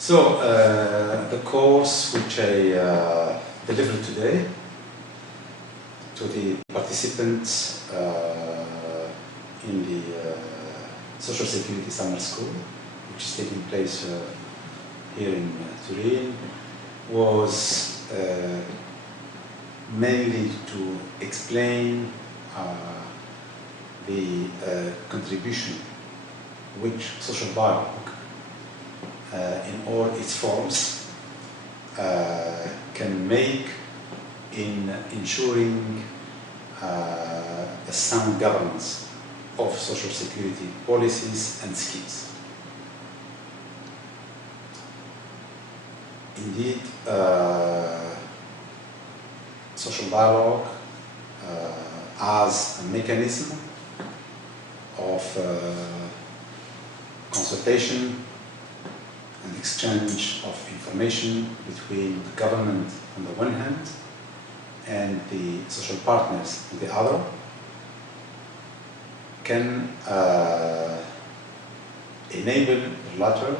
So, the course which I delivered today to the participants in the Social Security Summer School, which is taking place here in Turin, was mainly to explain the contribution which social dialogue in all its forms can make in ensuring a sound governance of social security policies and schemes. Indeed, social dialogue as a mechanism of consultation and exchange of information between the government on the one hand and the social partners on the other can enable the latter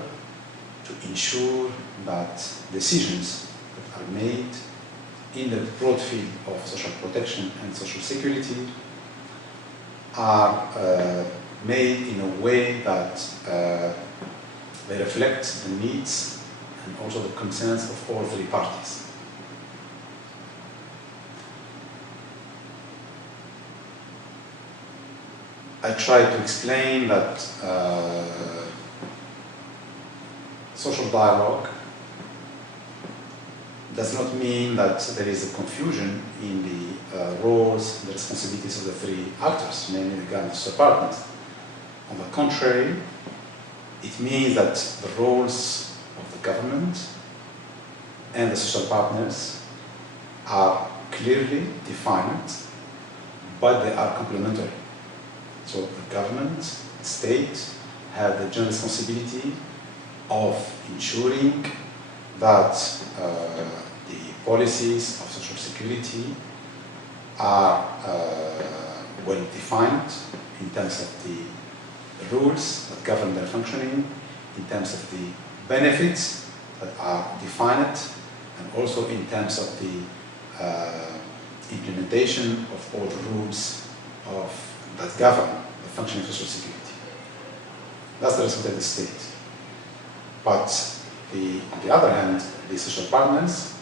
to ensure that decisions that are made in the broad field of social protection and social security are made in a way that they reflect the needs and also the concerns of all three parties. I tried to explain that social dialogue does not mean that there is a confusion in the roles and the responsibilities of the three actors, namely the government and social partners. On the contrary, it means that the roles of the government and the social partners are clearly defined, but they are complementary. So the government, the state, have the general responsibility of ensuring that the policies of social security are well defined in terms of the rules that govern their functioning, in terms of the benefits that are defined, and also in terms of the implementation of all the rules that govern the functioning of social security. That's the responsibility of the state. But on the other hand, the social partners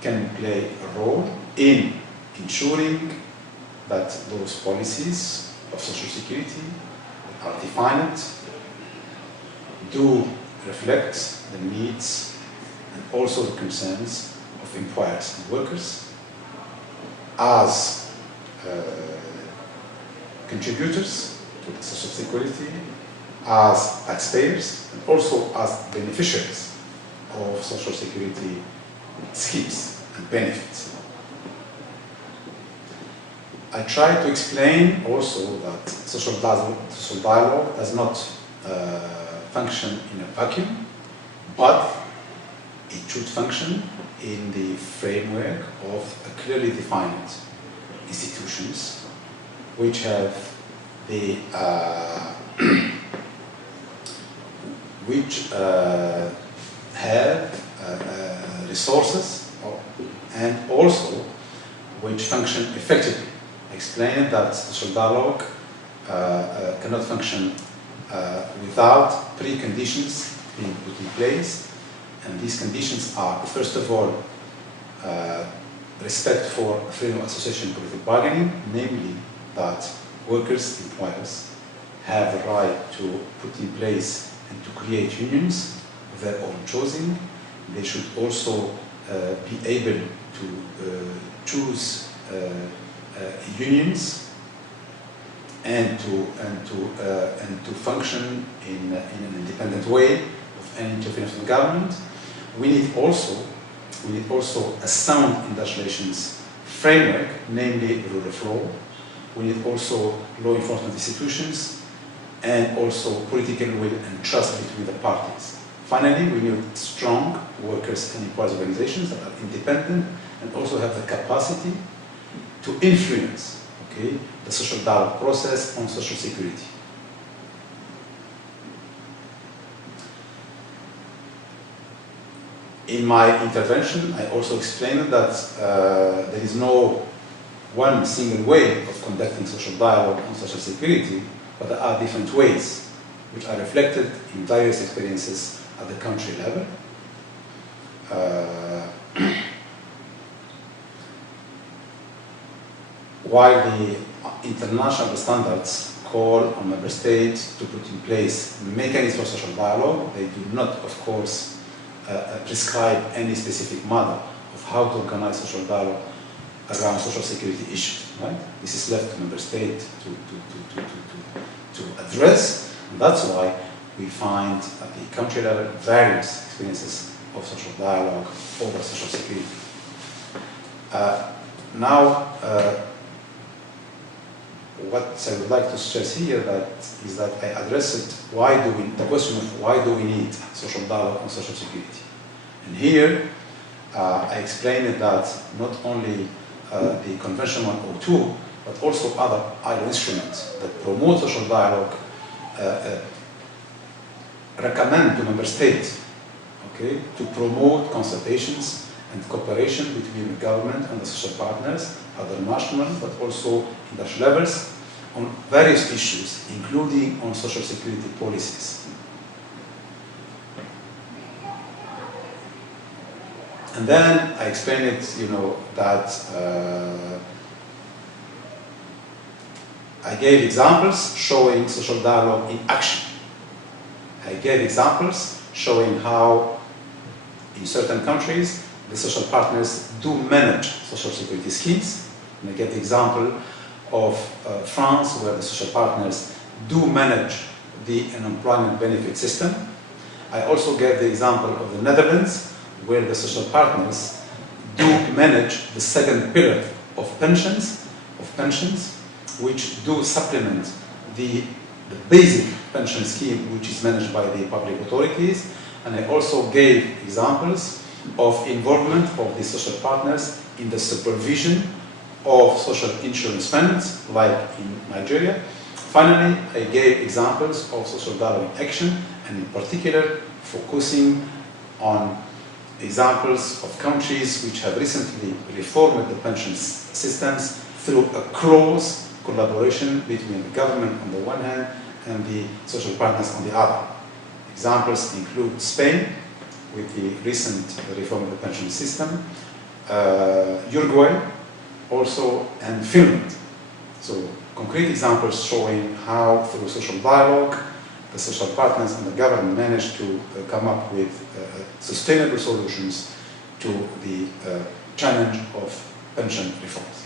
can play a role in ensuring that those policies of social security are defined, do reflect the needs and also the concerns of employers and workers as contributors to the social security, as taxpayers, and also as beneficiaries of social security schemes and benefits. I tried to explain also that social dialogue does not function in a vacuum, but it should function in the framework of a clearly defined institutions which have the resources and also which function effectively. I explained that social dialogue cannot function without preconditions being put in place, and these conditions are, first of all, respect for freedom of association and collective bargaining, namely that workers, employers have the right to put in place and to create unions of their own choosing. They should also be able to choose unions and to function in an independent way of any interference from the government. We need also a sound industrial relations framework, namely the rule of law. We need also law enforcement institutions and also political will and trust between the parties. Finally, we need strong workers and employers organizations that are independent and also have the capacity to influence the social dialogue process on social security. In my intervention, I also explained that there is no one single way of conducting social dialogue on social security, but there are different ways, which are reflected in various experiences at the country level. While the international standards call on member states to put in place mechanisms for social dialogue, they do not, of course, prescribe any specific model of how to organize social dialogue around social security issues. Right? This is left to member states to address, and that's why we find at the country level various experiences of social dialogue over social security. What I would like to stress here is that I addressed the question of why do we need social dialogue on social security. And here I explained that not only the Convention 102, but also other ILO instruments that promote social dialogue recommend to member states, okay, to promote consultations and cooperation between the government and the social partners at the national but also international levels on various issues, including on social security policies. And then I explained that I gave examples showing social dialogue in action. I gave examples showing how in certain countries the social partners do manage social security schemes. And I gave the example of France, where the social partners do manage the unemployment benefit system. I also gave the example of the Netherlands, where the social partners do manage the second pillar of pensions, which do supplement the basic pension scheme, which is managed by the public authorities. And I also gave examples of involvement of the social partners in the supervision of social insurance funds, like in Nigeria. Finally, I gave examples of social dialogue in action, and in particular, focusing on examples of countries which have recently reformed the pension systems through a close collaboration between the government on the one hand and the social partners on the other. Examples include Spain, with the recent reform of the pension system, Uruguay, also, and Finland. So, concrete examples showing how, through social dialogue, the social partners and the government managed to come up with sustainable solutions to the challenge of pension reforms.